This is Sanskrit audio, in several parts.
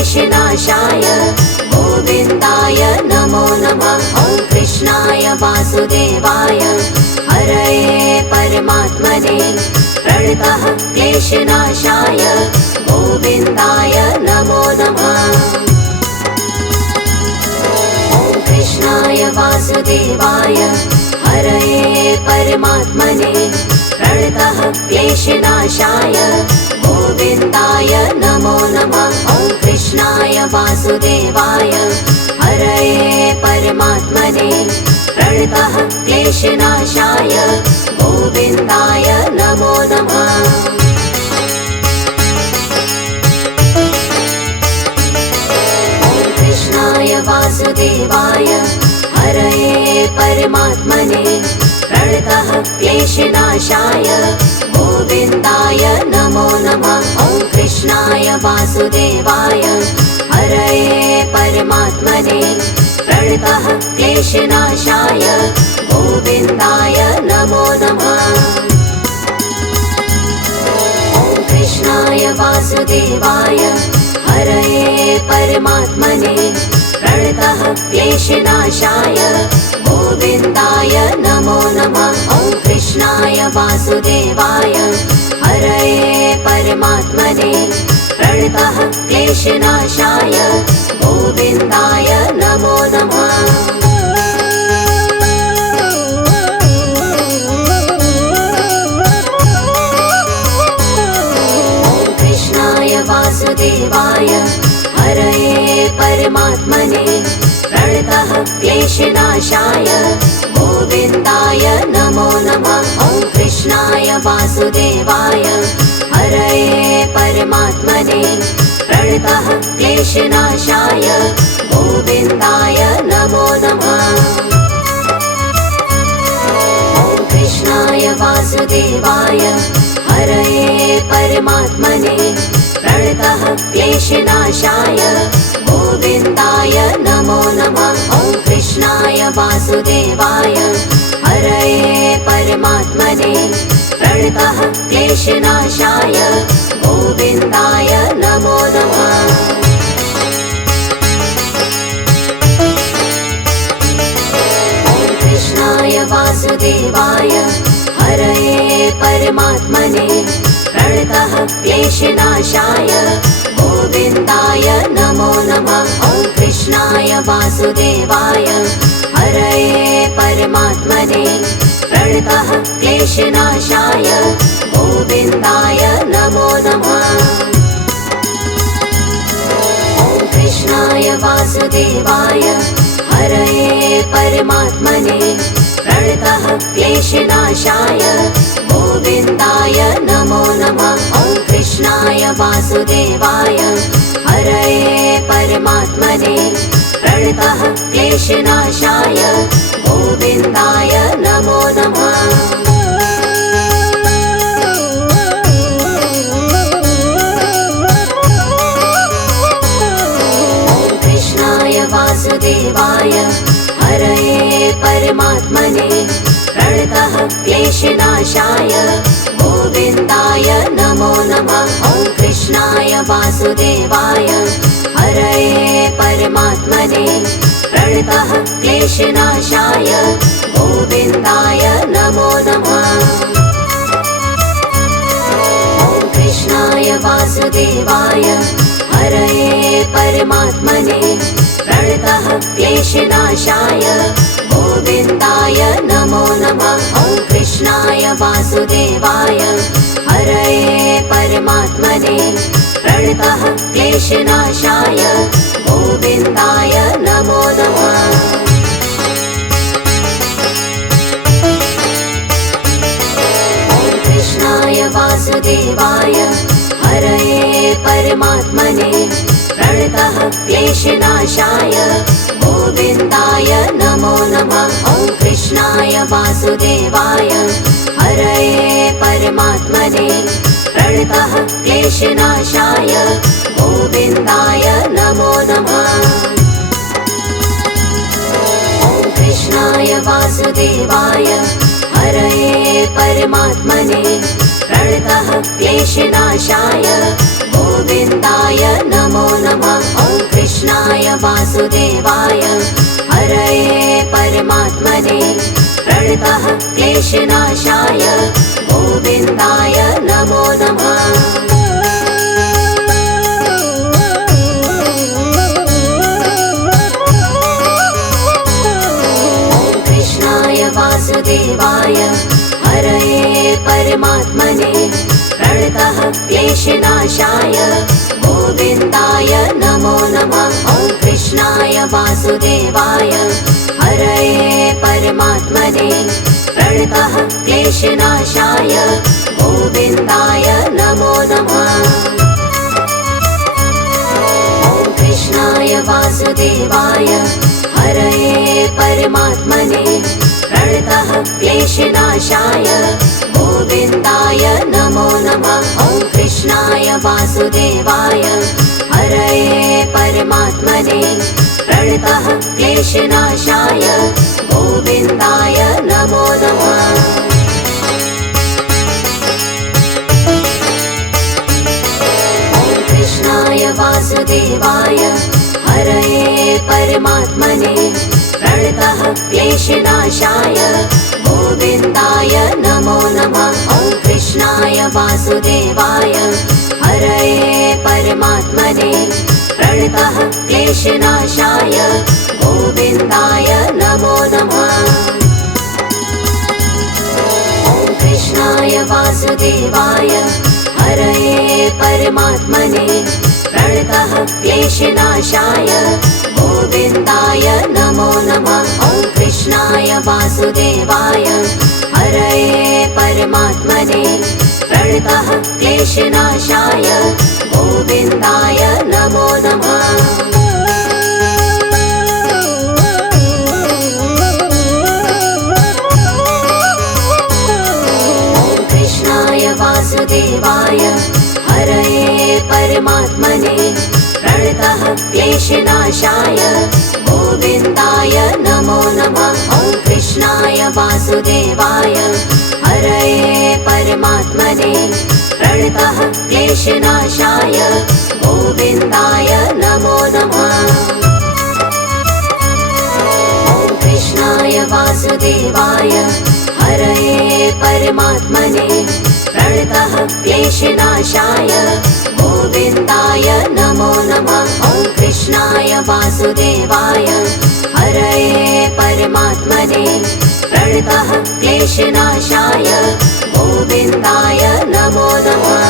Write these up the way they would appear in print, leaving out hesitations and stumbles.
क्लेशनाशाय गोविन्दाय नमो नमः। ॐ कृष्णाय वासुदेवाय हरये परमात्मने प्रणतः क्लेशनाशाय गोविन्दाय नमो नमः। ॐ कृष्णाय वासुदेवाय हरये परमात्मने प्रणतः क्लेशनाशाय गोविन्दाय नमो नमः। ॐ कृष्णाय वासुदेवाय हरये परमात्मने प्रणतः क्लेशनाशाय गोविन्दाय नमो नमः। ॐ कृष्णाय वासुदेवाय हरये परमात्मने प्रणतः क्लेशनाशाय गोविन्दाय नमो नमः। ॐ कृष्णाय वासुदेवाय हरये परमात्मने प्रणतः क्लेशनाशाय गोविन्दाय नमो नमः। ॐ कृष्णाय वासुदेवाय हरये परमात्मने प्रणतः क्लेशनाशाय गोविन्दाय नमो नमः। ॐ कृष्णाय वासुदेवाय हरये परमात्मने प्रणतः क्लेशनाशाय गोविन्दाय नमो नमः। ॐ कृष्णाय वासुदेवाय हरये परमात्मने प्रणतः क्लेशनाशाय गोविन्दाय नमो नमः। ॐ कृष्णाय वासुदेवाय हरये परमात्मने प्रणतः क्लेशनाशाय गोविन्दाय नमो नमः। ॐ कृष्णाय वासुदेवाय हरये परमात्मने प्रणतः क्लेशनाशाय गोविन्दाय नमो नमः। ॐ कृष्णाय वासुदेवाय हरये परमात्मने प्रणतः क्लेशनाशाय गोविन्दाय नमो नमः। ॐ कृष्णाय वासुदेवाय हरये परमात्मने प्रणतः क्लेशनाशाय गोविन्दाय नमो नमः। ॐ कृष्णाय वासुदेवाय हरये परमात्मने प्रणतः क्लेशनाशाय गोविन्दाय नमो नमः। ॐ कृष्णाय वासुदेवाय हरये परमात्मने प्रणतः क्लेशनाशाय गोविन्दाय नमो नमः। ॐ कृष्णाय वासुदेवाय हरये परमात्मने प्रणतः क्लेशनाशाय गोविन्दाय नमो नमः। ॐ कृष्णाय वासुदेवाय हरये परमात्मने प्रणतः क्लेशनाशाय गोविन्दाय नमो नमः। ॐ कृष्णाय वासुदेवाय हरये परमात्मने प्रणतः क्लेशनाशाय गोविन्दाय नमो नमः। ॐ कृष्णाय वासुदेवाय हरये परमात्मने प्रणतः क्लेशनाशाय गोविन्दाय नमो नमः। ॐ कृष्णाय वासुदेवाय हरये परमात्मने प्रणतः क्लेशनाशाय गोविन्दाय नमो नमः। ॐ कृष्णाय वासुदेवाय हरये परमात्मने प्रणतः क्लेशनाशाय गोविन्दाय नमो नमः। ॐ कृष्णाय वासुदेवाय हरये परमात्मने प्रणतः क्लेशनाशाय गोविन्दाय नमो नमः। ॐ कृष्णाय वासुदेवाय हरये परमात्मने प्रणतः क्लेशनाशाय गोविन्दाय नमो नमः। वासुदेवाय हरये परमात्मने प्रणतः क्लेशनाशाय गोविन्दाय नमो नमः। वासुदेवाय हरये परमात्मने प्रणतः क्लेशनाशाय गोविन्दाय नमो नमः। ॐ कृष्णाय वासुदेवाय हरये परमात्मने प्रणतः क्लेशनाशाय गोविन्दाय नमो नमः। ॐ कृष्णाय वासुदेवाय हरये परमात्मने प्रणतः क्लेशनाशाय गोविन्दाय नमो नमः। ॐ कृष्णाय वासुदेवाय हरये परमात्मने प्रणतः क्लेशनाशाय गोविन्दाय नमो नमः। ॐ कृष्णाय वासुदेवाय हरये परमात्मने प्रणतः क्लेशनाशाय गोविन्दाय नमो नमः। ॐ कृष्णाय वासुदेवाय हरये परमात्मने प्रणतः क्लेशनाशाय गोविन्दाय नमो नमः। ॐ कृष्णाय वासुदेवाय हरये परमात्मने प्रणतः क्लेशनाशाय गोविन्दाय नमो नमः। ॐ कृष्णाय वासुदेवाय हरये परमात्मने प्रणतः क्लेशनाशाय गोविन्दाय नमो नमः। ॐ कृष्णाय वासुदेवाय हरये परमात्मने प्रणतः क्लेशनाशाय गोविन्दाय नमो नमः। ॐ कृष्णाय वासुदेवाय हरये परमात्मने प्रणतः क्लेशनाशाय गोविन्दाय नमो नमः। ॐ कृष्णाय वासुदेवाय हरये परमात्मने प्रणतः क्लेशनाशाय गोविन्दाय नमो नमः। ॐ कृष्णाय वासुदेवाय हरये परमात्मने प्रणतः क्लेशनाशाय गोविन्दाय नमो नमः।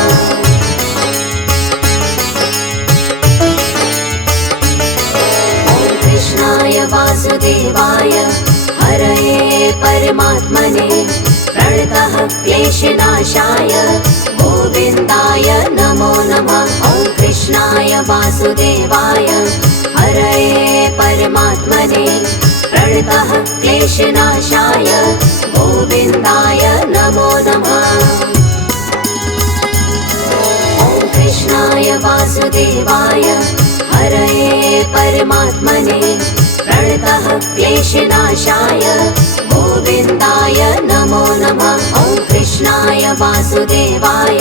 ॐ कृष्णाय वासुदेवाय हरये परमात्मने प्रणतः क्लेशनाशाय गोविन्दाय नमो नमः। ॐ कृष्णाय वासुदेवाय हरये परमात्मने प्रणतः क्लेशनाशाय गोविन्दाय नमो नमः। ॐ कृष्णाय वासुदेवाय हरये परमात्मने प्रणतः क्लेशनाशाय गोविन्दाय नमो नमः। ॐ कृष्णाय वासुदेवाय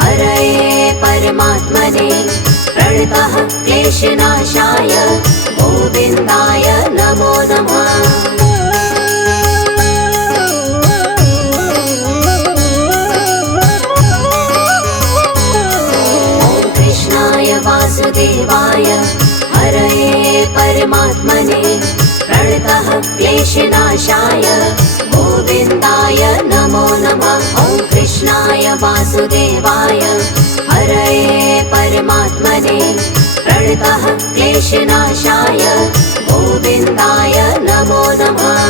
हरये परमात्मने प्रणतः क्लेशनाशाय गोविन्दाय नमो नमः। ॐ कृष्णाय वासुदेवाय हरये परमात्मने प्रणतः क्लेशनाशाय गोविन्दाय नमो नमः। ॐ कृष्णाय वासुदेवाय हरये परमात्मने प्रणतः क्लेशनाशाय गोविन्दाय नमो नमः।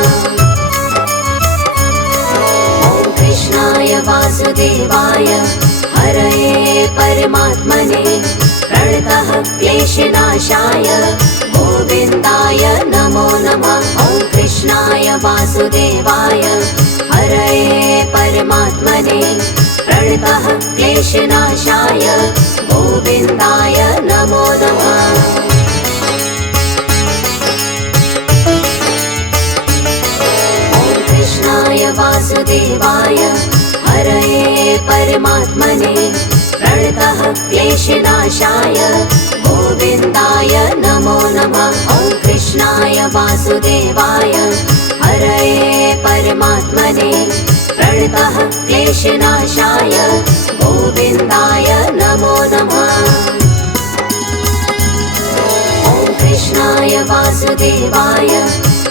ॐ कृष्णाय वासुदेवाय हरये परमात्मने प्रणतः क्लेशनाशाय गोविन्दाय नमो नमः। ॐ कृष्णाय वासुदेवाय हरये परमात्मने प्रणतः क्लेशनाशाय गोविन्दाय नमो नमः। ॐ कृष्णाय वासुदेवाय हरये परमात्मने प्रणतः क्लेशनाशाय गोविन्दाय नमो नमः। वासुदेवाय हरये परमात्मने प्रणतः क्लेशनाशाय गोविन्दाय नमो नमः। ॐ कृष्णाय वासुदेवाय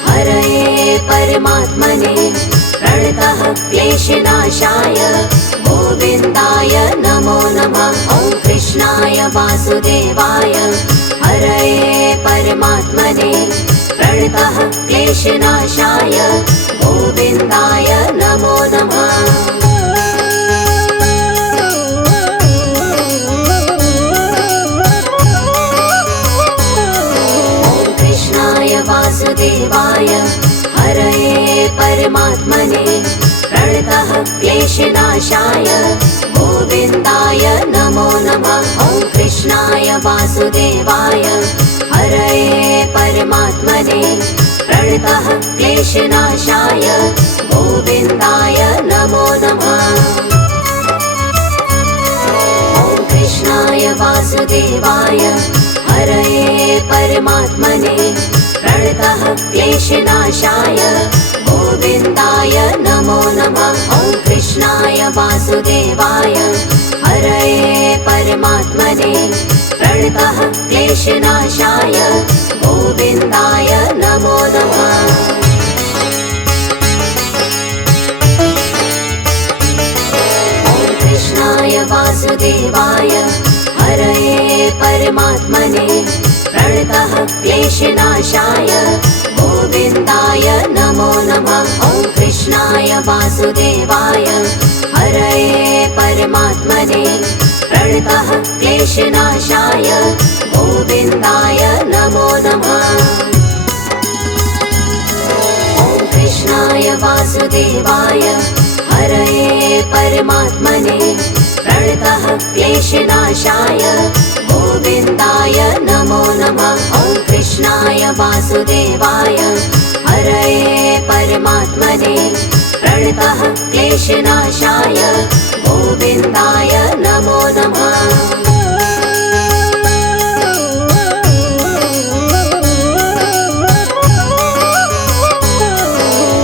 हरये परमात्मने प्रणतः क्लेशनाशाय गोविन्दाय नमो नमः। ॐ कृष्णाय वासुदेवाय हरये परमात्मने प्रणतः क्लेशनाशाय गोविन्दाय नमो नमः। ॐ कृष्णाय वासुदेवाय हरये परमात्मने प्रणतः क्लेशनाशाय गोविन्दाय नमो नमः। ॐ कृष्णाय वासुदेवाय हरये परमात्मने प्रणतः क्लेशनाशाय गोविन्दाय नमो नमः। ॐ कृष्णाय वासुदेवाय हरये परमात्मने प्रणतः क्लेशनाशाय गोविन्दाय नमो नमः। ॐ कृष्णाय वासुदेवाय हरये परमात्मने प्रणतः क्लेशनाशाय गोविन्दाय नमो नमः। ॐ कृष्णाय वासुदेवाय हरये परमात्मने प्रणतः क्लेशनाशाय गोविन्दाय नमो नमः। ॐ कृष्णाय वासुदेवाय हरये परमात्मने प्रणतः क्लेशनाशाय गोविन्दाय नमो नमः। ॐ कृष्णाय वासुदेवाय हरये परमात्मने प्रणतः क्लेशनाशाय गोविन्दाय नमो नमः। ॐ कृष्णाय वासुदेवाय हरये परमात्मने प्रणतः क्लेशनाशाय गोविन्दाय नमो नमः।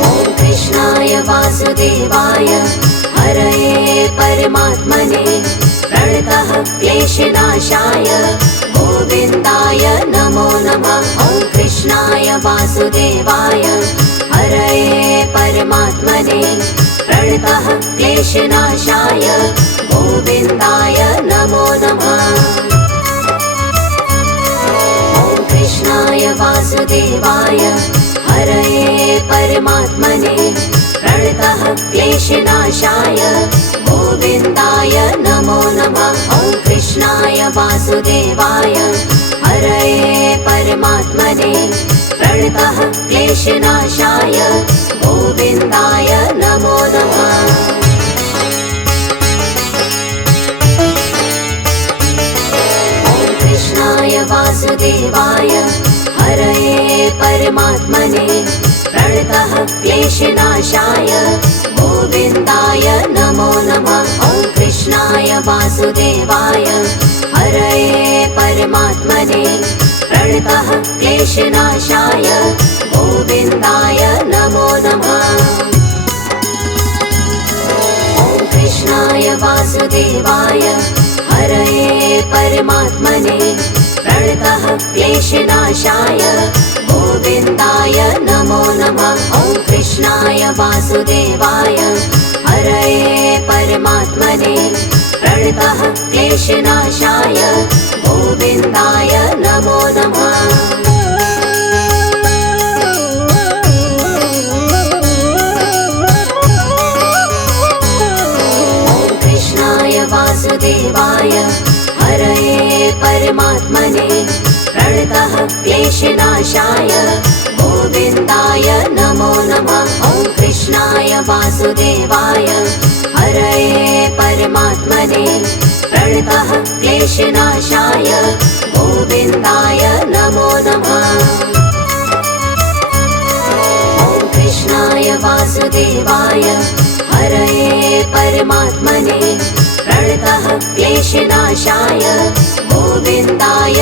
ॐ कृष्णाय वासुदेवाय हरये परमात्मने प्रणतः क्लेशनाशाय गोविन्दाय नमो नमः। ॐ कृष्णाय वासुदेवाय हरये परमात्मने प्रणतः क्लेशनाशाय गोविन्दाय नमो नमः। ॐ कृष्णाय वासुदेवाय हरये परमात्मने प्रणतः क्लेशनाशाय गोविन्दाय नमो नमः। ॐ कृष्णाय वासुदेवाय हरये परमात्मने प्रणतः क्लेशनाशाय गोविन्दाय नमो नमः। ॐ कृष्णाय वासुदेवाय हरये परमात्मने प्रणतः क्लेशनाशाय गोविन्दाय नमो नमः। ॐ कृष्णाय वासुदेवाय हरये परमात्मने प्रणतः क्लेशनाशाय गोविन्दाय नमो नमः। ॐ कृष्णाय वासुदेवाय हरये परमात्मने प्रणतः क्लेशनाशाय गोविन्दाय नमो नमः। ॐ कृष्णाय वासुदेवाय हरये परमात्मने प्रणतः क्लेशनाशाय गोविन्दाय नमो नमः। ॐ कृष्णाय वासुदेवाय हरये परमात्मने प्रणतः क्लेशनाशाय गोविन्दाय नमो नमः। ॐ कृष्णाय वासुदेवाय हरये परमात्मने प्रणतः क्लेशनाशाय गोविन्दाय नमो नमः। ॐ कृष्णाय वासुदेवाय हरये परमात्मने प्रणतः क्लेशनाशाय गोविन्दाय